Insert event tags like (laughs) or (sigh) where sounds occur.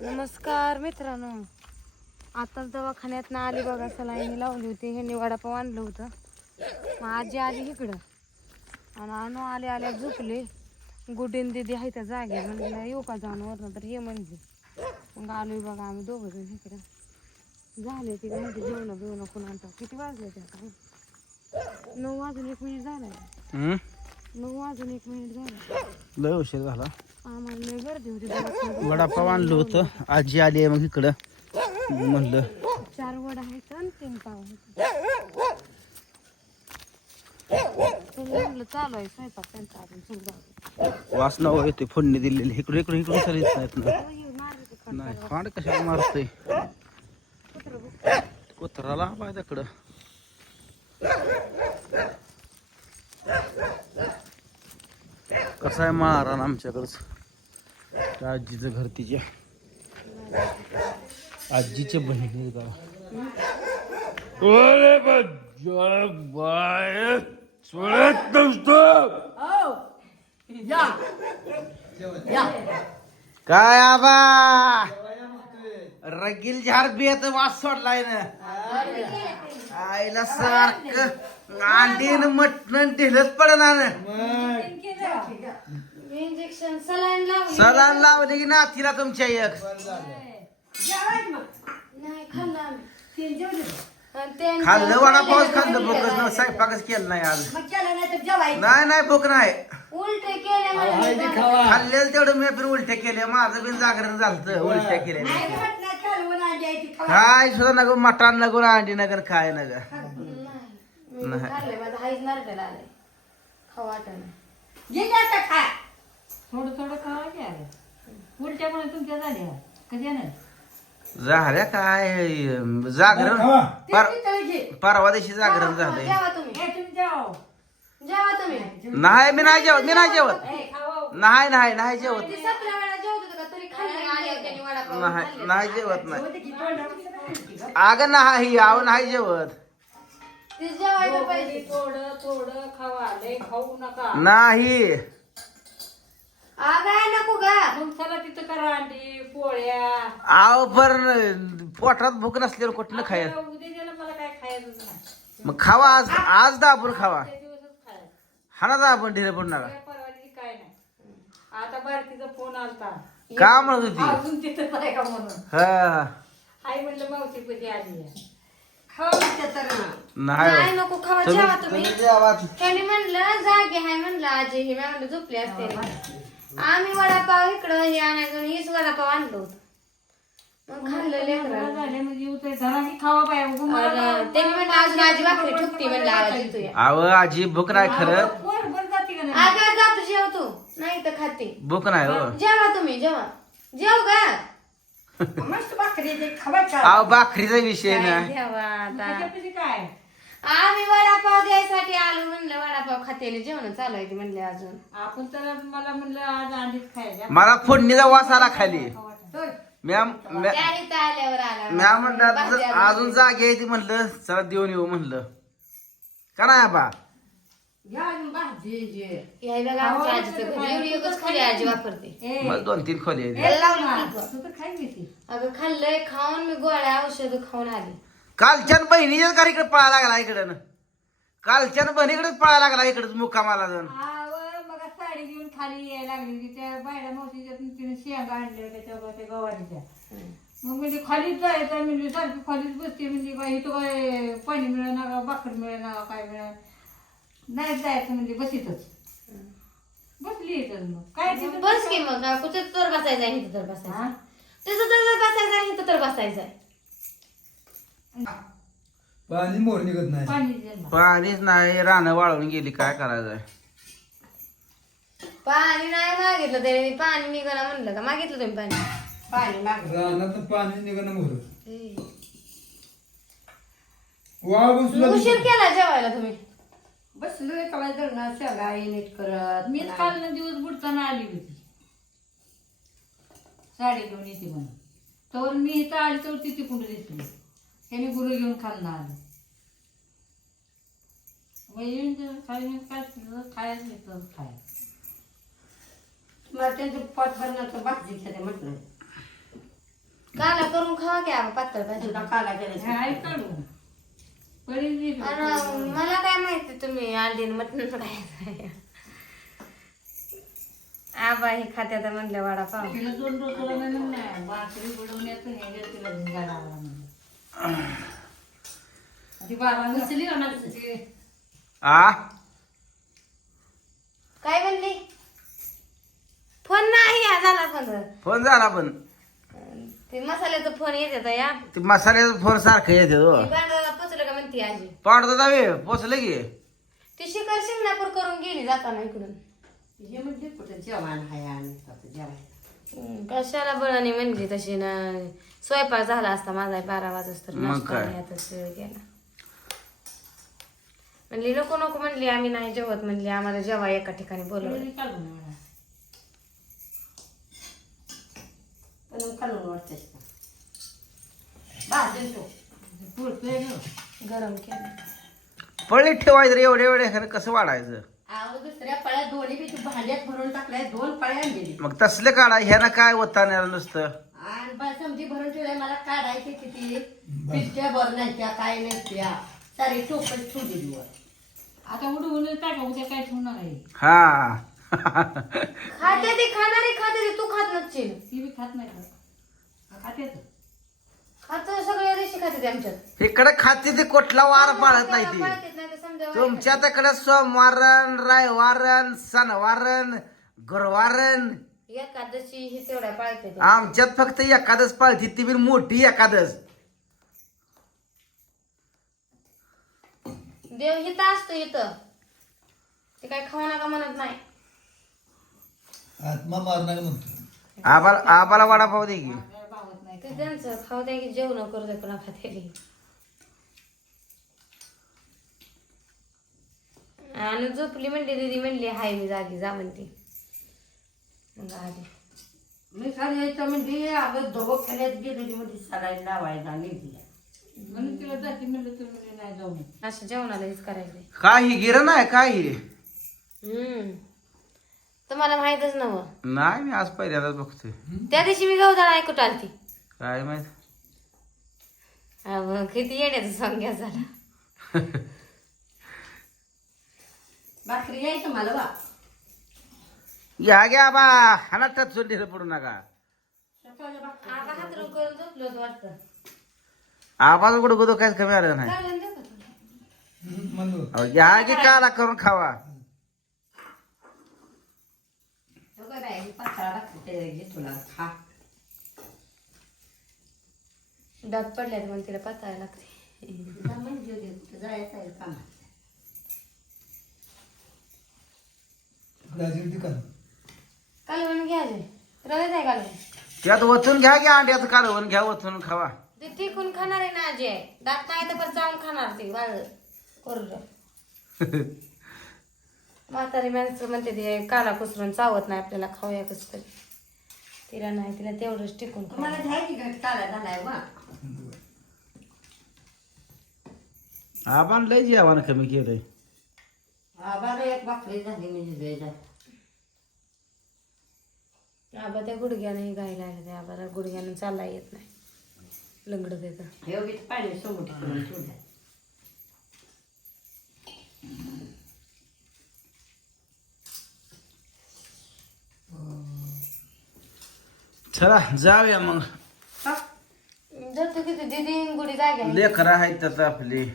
नमस्कार मित्रांनो. आताच दवाखान्यात ना आली बघा सलाईनी लावली होती. ह्यांनी वडापाव आणलं होतं. मग आजी आली इकडं. आणि आणू आले आल्या झोपले. गुडीन दिदी आहे त्या जागे म्हणजे येऊ का जाऊन वरनं तर ये म्हणजे मग आलोय बघा आम्ही दोघं जण इकडं. झाले तिकडे म्हणजे जेवण बिवणं कुणाला किती वाजले ते आता? नऊ वाजून एक मिनिट हम्म? नऊ वाजून एक मिनिट झाला लय उशीर झाला. आम्हाला लय वडापाव आणलं होतं. आजी आली आहे मग इकडं. म्हणलं चार वडा आहेत हो, आणि तीन पाव म्हणलं चालू आहे स्वयंपाक त्यांचा येते फोडणी दिलेली. इकडे इकडे इकडून सर येत नाहीत ना. नाही फांड कशाला मारतोय? कुत्राला पाय त्याकडं. कसं आहे मारा आमच्याकडच? आजीचं घर तिच्या आजीच्या बहिणी बाय, सोडत नसतो. काय आबा? रगील झाड बियात वास सोडलाय ना. आईला सारखं अंडीन मटण ढिलत पडणार. इंजेक्शन सलाईन लावली सलान लावली की नातीला तुमच्या एक. नाही खाल्लं आम्ही. आणि ते- खाल्लं वडापावच खाल्लं भूकच न स्वयंपाकच केलं नाही आज. नाही नाही भूक नाही. उलटे केले म्हणजे खाल्लेलं तेवढं मी पण उलट्या केल्या. माझं बिन जागरण झालं उलट्या केल्या. काय सुद्धा नको मटण नको अंडी नगर काय नगर मी नाही. खाल्ले माझं हाईच आलंय. खाऊ वाटणं थोडं थोडं खावा की उलट्या पण तुमच्या झाल्या. कधी नाही झाल्या काय? जागरण. पर परवा दिवशी जागरण झालंय. जेवा तुम्ही. ए तुम्ही जाओ जेवा तुम्ही. नाही मी नाही जेवत मी नाही जेवत. ए खावा. नाही नाही नाही जेवत. ते सतरा वेळा जेवत होतं का? तरी खाल्ले आले होते आणि वडापाव नाही खाल्ले. नाही जेवत नाही. अगं नाही आव नाही जेवत. ते जेवायला पाहिजे. थोडं थोडं खावा. लय खाऊ नका. नाही. आगाय नको का मग चला तिथं करा अंडी पोळ्या. आव पर पोटात भूक नसल्यावर कुठलं खाय आता उद्या गेलं मला काय खायचं नाही. मग खावा आज आज दाबून खावा. त्या दिवसच खायचं. हा ना दाबून ढिले पडणार काय नाही. आता भारतीचा फोन आलता. का म्हणत होती? अजून तिथं आहे का म्हणून? हा. आई म्हणलं मावशी कधी आली आहे. खावा म्हणते तर. ना. नाही नाही नको खावा तुम्ही जेवा तुम्ही. तुम्ही जेवा. त्यांनी म्हणलं जागे हाय म्हणलं आजी ही मी म्हणलं झोपली असते. आम्ही वडापाव इकडं हे आणायचं आणि हीच वडापाव आणलो होतो. मग खाल्लं म्हणजे खावा अरे, म्हणलं अजून आजी भाकरी ठुकती म्हणलं आवाज येतोय. आव आजी भूक नाही खरं? जाते का नाही? आगा जातो जेव तू नाही तर खाते. भूक नाही हो. जेवा तुम्ही जेवा. जेव का मस्त भाकरी आव भाकरीचा विषय ना. जेवा आता? त्याच्यापाशी काय? आम्ही वडापाव द्यायसाठी आलो म्हणलं वडापाव खातेले जेवण चालू आहे ते म्हणले अजून. आपण तर मला म्हणलं आज अंडीच खायच्या मला फोडणीचा वास आला खाली आल्यावर आला म्या म्हणलं अजून जागे आहे ती म्हणलं चला देऊन येऊ म्हणलं. का नाही बा हे बघा आमच्या आजीचं घर एवढी एकच खाली आजी वापरते. मला दोन तीन खोली आहेत. त्याला लावली कुलपं. तू तर खाई घेते अगं खाल्लंय खाऊन मी गोळ्या औषध खाऊन आली. कालच्यान बहिणीच्याच घरी इकडे पळा लागला इकडं. कालच्यान बहिणीकडेच पळा लागला इकडे मुक्कामाला जाऊन आवर मग साडी घेऊन खाली यायला लागली. की त्या बायला मावशीच्या तिने शेंगा आणल्या त्याच्या त्या गवारीच्या. मग म्हणजे खालीच जायचं म्हणजे सारखी खालीच बसते म्हणजे काय इथं काय पाणी मिळेना का भाकर मिळेना का काय मिळेना? नाही जायचं म्हणजे बसीतच. बसली येतात मग. काय तिथं बस की मग कुठे तर बसायचं आहे इथं तर बसायचं. हा? तिथं तर बसायचं आहे इथं तर बसायचं आहे. पाणी मोर निघत नाही. पाणी. पाणीच नाही रानं वाळून गेली काय करायचं पाणी नाही मागितलं त्याने पाणी निघाला म्हणलं का? मागितलं तुम्ही पाणी? पाणी माग. रानात पाणी निघणं मोर. वाळून सुद्धा उशीर केला जेवायला तुम्ही? बसलोय काय धरणार शेंगा नीट करत. मीच काल ना दिवस बुडताना आली होती. साडी घेऊन येते म्हणून. तर मी इथं आली तर ती तिकडून दिसली त्याने गुरु घेऊन खाल्ला आले येऊन मग काय केलं, खायचं घेतलं खाय मला त्यांचं पोट भरण्याचं भाजी खाते म्हटलं काला करून खावा की आबा पातळ भाजी हे आहे काढून पडील दिली. आणि मला काय माहिती तुम्ही अंडी मटण काय आबा हे खात्यात म्हणलं वडापाव तिला दोन म्हणून नाही भाकरी बुडवण्यात हे जे तिला धिंगा लागला म्हणून आ? काय म्हणली? फोन नाही हा झाला फोन. फोन झाला पण. ते मसाल्याचा फोन येत या. ते मसाल्याचा फोन सारखं येते हो ती गांडवाला पोचलं का म्हणते आजी? पाडतो जावे पोचले की. ती शिकार शिंगणापूर करून गेली जाताना इकडून. हे म्हणजे कुठं जेवण आणि जेवायला हम्म, कशाला बळाने म्हणली तशी ना? स्वयंपाक झाला असता माझा बारा वाजता तर मग काय? वेळ गेला. म्हणली नको नको म्हणली आम्ही नाही जेवत म्हणली आम्हाला जेव्हा एका ठिकाणी बोलवलं. गरम केलं. पळीत ठेवायचं रे एवढे एवढे खरं कसं वाढायचं? दुसऱ्या पळ्या दोन्ही बी तू भांड्यात भरून टाकल्या दोन पळ्या मग तसले काढा ह्यानं काय होता नुसतं? आणि बा समजी भरून ठेवल्या मला काढायचे किती? पिठ्या भरण्याच्या काय नसत्या सारी टोपण ठेवलेली वर. आता उडवून टाका उद्या काय ठेवणार आहे? हा. खाते ती खाणारी खाते ती तू खात नसशील. ती बी खात नाही का? खात्यात खात सगळ्या दिवशी खाते ती आमच्यात. इकडे खाते ते कुठला वार पाळत नाही ती. पाळतेत नाही तर समजा वाय तुमच्या तिकडे सोमवारन रविवारन सणवारन गुरुवारन. एकादशी ही तेवढ्या पाळते ती. आमच्यात फक्त एकादश पाळती ती बी मोठी एकादश देव हिथं असतो इथं ते काय खाऊ नका म्हणत नाही. आत्मा मारणार म्हणतो. आबाला आबाला वडापाव दे की. ते त्यांचं खाऊ द्या की जेवण करू द्या कोणा खाते आणि झोपली म्हणली दीदी म्हणली हाय मी जागी जा म्हणते. मग आली. मी खाली यायचं म्हणजे अगं दवाखान्यात गेलेली म्हणजे सलाईन लावायला निघली. म्हणून तिला जाते म्हणलं तुम्ही नाही जाऊ असं जेवणाला हेच गिरण आहे हम्म. तुम्हाला माहितच नव्ह. नाही मी आज पहिल्यांदाच बघतोय. त्या दिवशी मी गवदाला ऐकून आलती. काय माहीत? अहो, किती येण्याचं संख्या झाला. भाकरी यायचं मला बा. या घ्या बा ढिरं पडू नका. करून झोपलो होतो वाटतं. आवाज कुठं कुठं काय कमी आलं नाही. चालेल अहो, घ्या की काला करून खावा. तुला खा. दात पडल्यात मग तिला पचायला लागते. जायचं आहे कामात कालवण घ्या आहे कालवण. त्यात वतून घ्या की अंड्यात कालवून घ्या वतून खावा. ते टिकून खाणार आहे ना आजी. आहे दात नाही तर पण चावून खाणार ते वाळ कोरड. (laughs) म्हातारी माणसं म्हणते ते काला कुसरून चावत नाही आपल्याला खाऊया कसं तरी. तिला नाही तिला तेवढंच टिकून खाऊ. मला घ्यायची घट काला झालाय वा आपण लय जेवण कमी केलंय. आबाला एक भाकरी झाली म्हणजे लय झाली. आबा त्या गुडघ्याने गायला आले त्या आबाला गुडघ्यानं चालला येत नाही. लंगड देतं. हे उगीच पाणी ठेवलं चला जाऊया मग. जातो किती दिदी गुडी जाग्या लेकरं आहेत त्यात आपली.